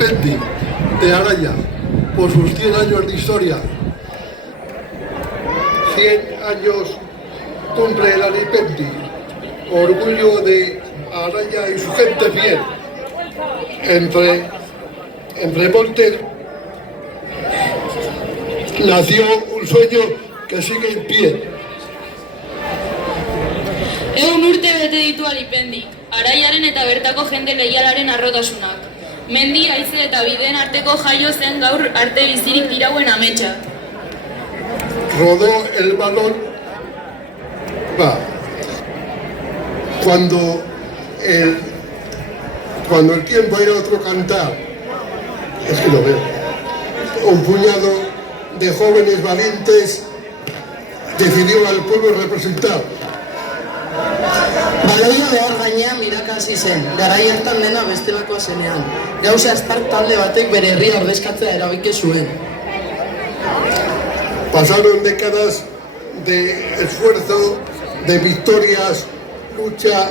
Aripendi de Araya por sus 100 años de historia. 100 años cumple el Aripendi, orgullo de Araya y su gente fiel. Entre montes nació un sueño que sigue en pie. Egun urte bete ditu Aripendi, Araiaren eta bertako jende leialaren arrotasunak. Mendi, haize eta bideen arteko jaio zen gaur arte bizirik dirauen ametsa. Rodó el balón. Cuando el tiempo era otro cantar, es que lo veo, un puñado de jóvenes valientes decidió al pueblo representar. Baloia behar gainean mirakasi zen, garai hartan dena bestelakoa zenean. Gauza estar talde batek bere herria ordezkatzea erabaki zuen. Pasaron décadas de esfuerzo, de victorias, lucha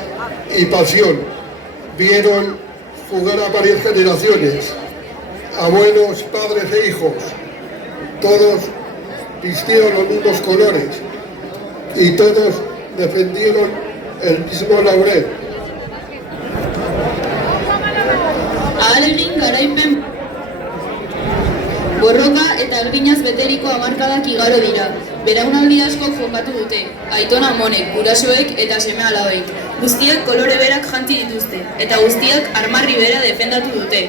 y pasión. Vieron jugar a varias generaciones, abuelos, padres e hijos. Todos vistieron los mismos colores y todos defendieron el mismo laurel. Ahalegin garaipen borroka eta erginaz beteriko hamarkadak igaro dira. Belaunaldi askok jokatu dute, aitona monek, gurasoek eta seme-alabeek. Guztiek kolore berak jantzi dituzte, eta guztiak armarri bera defendatu dute.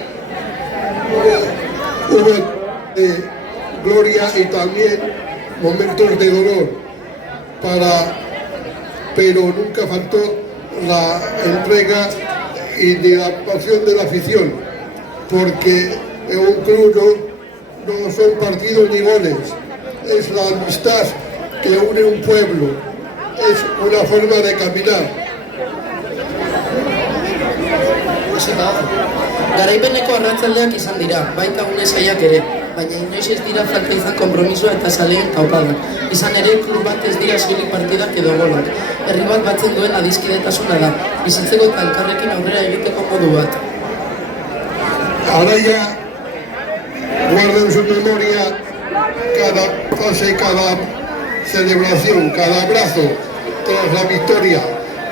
Hubo gloria y también momentos de dolor, pero nunca faltó la entrega y de la pasión de la afición, porque en un club no son partidos ni goles, es la amistad que une un pueblo, es una forma de caminar. Garaipeneko arrantzaldeak izan dira, baita une saiak ere, baina inoiz ez dira falta izan konpromisoa eta zaleen taupada. Izan ere, klub bat ez dira soilik partidak edo golak. Herri bat batzen duen adiskidetasuna da, bizitzeko eta elkarrekin aurrera egiteko modu bat. Araya guarda en su memoria cada fase, cada celebración, cada abrazo tras la victoria,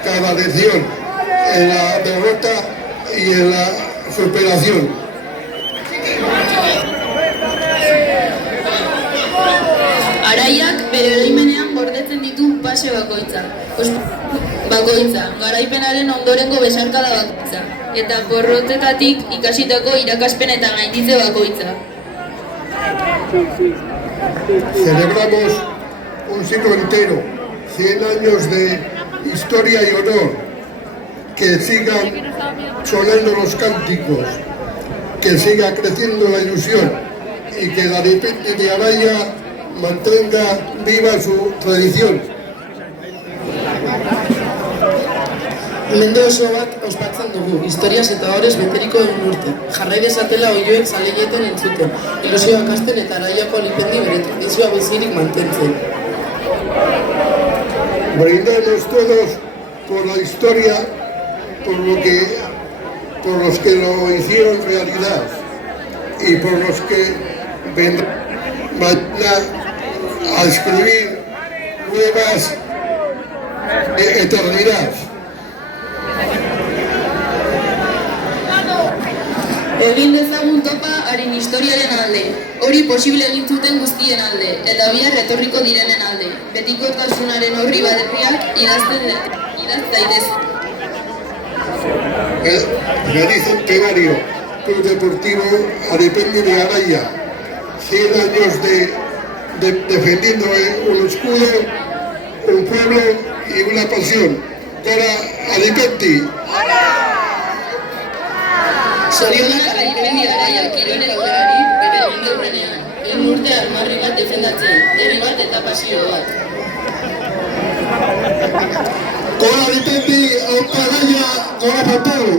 cada lección en la derrota y en la superación. Araiak bere oroimenean gordetzen ditu pase bakoitza, garaipenaren ondorengo besarkada bakoitza, eta porrotetatik ikasitako irakaspen eta gainditze bakoitza. Celebramos un siglo entero, 100 años de historia y honor. Que sigan sonando los cánticos, que siga creciendo la ilusión y que la Aripendi de Araya mantenga viva su tradición. Mende oso bat ospatzen dugu, historiaz eta horrez beteriko egun urte. Jarrai dezatela oioek zaleietan entzuten, ilusioak hasten eta Araiako Aripendi bere tradizioa bizirik mantentzen. Brindamos todos por la historia, por los que lo hicieron realidad y por los que vendrán a escribir nuevas eternidad. Egin dezagun topa haren historiaren alde, hori posible egin zuten guztien alde, eta bihar etorriko direnen alde. Betikotasunaren horri baderriak idaz daitezke. Feliz centenario, Club Deportivo Aripendi de Araya. 100 años defendiendo un escudo, un pueblo y una pasión. Para Aripendi. Zorionak Aripendi Araya kirolera urari, bere mendeurrenean. Egin urte armarri bat defendatzen, herri bat eta pasio bat. Con Aripendi, Araya, con Apapuru.